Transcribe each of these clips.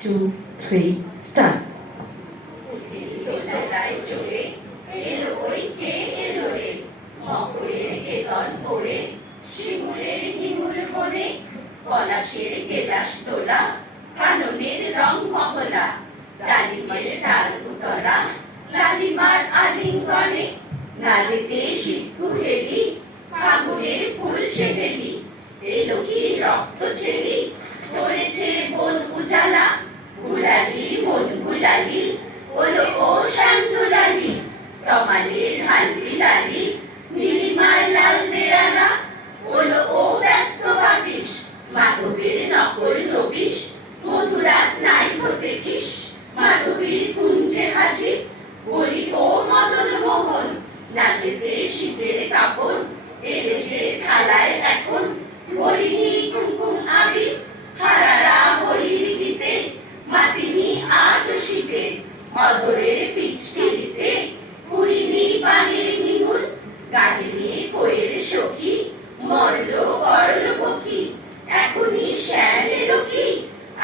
2, 3, start. দোলায় চড়ে এলো ওই কে এলো রে, মকরের কেতন পরে শিমুলের হিমুল বনে, পলাশের গেলাস তোলা কাননের রং মহলা, ডালিমের ডাল উতলা লালিমার আলিঙ্গনে, না যেতে শীত কুহেলি ফাগুনের ফুল সেহেলি, এলো কি রক্ত ছেলি করেছে বন উজালা, গুলালি মন গুলালি ওলো ও শান্দুলালি, তমালের হালদি লালি নীলিমার লাল দেয়ালা, ওলো ও ব্যস্ত বাগিস মাধবীর নকল নবিশ, মধুরাত নাই হতে ইস মাধবীর কুঞ্জে হাজির, বলি ও মদন মোহন নাচেতে শীতের কাপড়, এলেছে থালায় এখন হরিণী কুমকুম আবির, হারারা হরির গীতে মাতিনি আজ শীতে, অধরের পিচকিরিতে পুরিনি পানির হিঙ্গুল, গাহিনী কোয়েল সখী মরল গরল পক্ষী, এখনই শ্যাম এলো কি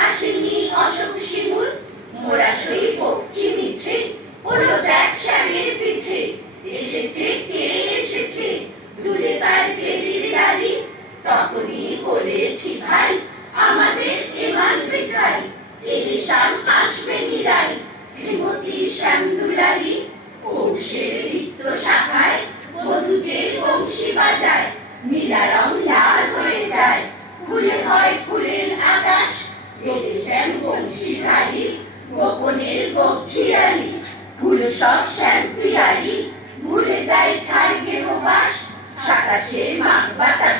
আসেনি অশোক শিমুল, মোরা সই বকছি মিছে ওলো দেখ শ্যামের পিছে, এসেছে কে এসেছে দূরে তার জেলির লালি, তখনই বলেছি ভাই আমাদের এমান বৃথাই, এলে শ্যাম আসবে নিরাই শ্রীমতী শ্যামদুলালি, পৌষের রিক্ত শাখায় মধু যে বংশী বাজায়, নীলা রং লাল হয়ে যায় ফুলে হয় ফুলের আকাশ, এলে শ্যাম বংশীধারী গোপনের গচ্ছিয়ালি, ফুল সব শ্যাম প্রিয়ারি ভুলে যায় ছাড় গেহ বাস, সাতাশে মাঘ বাতাস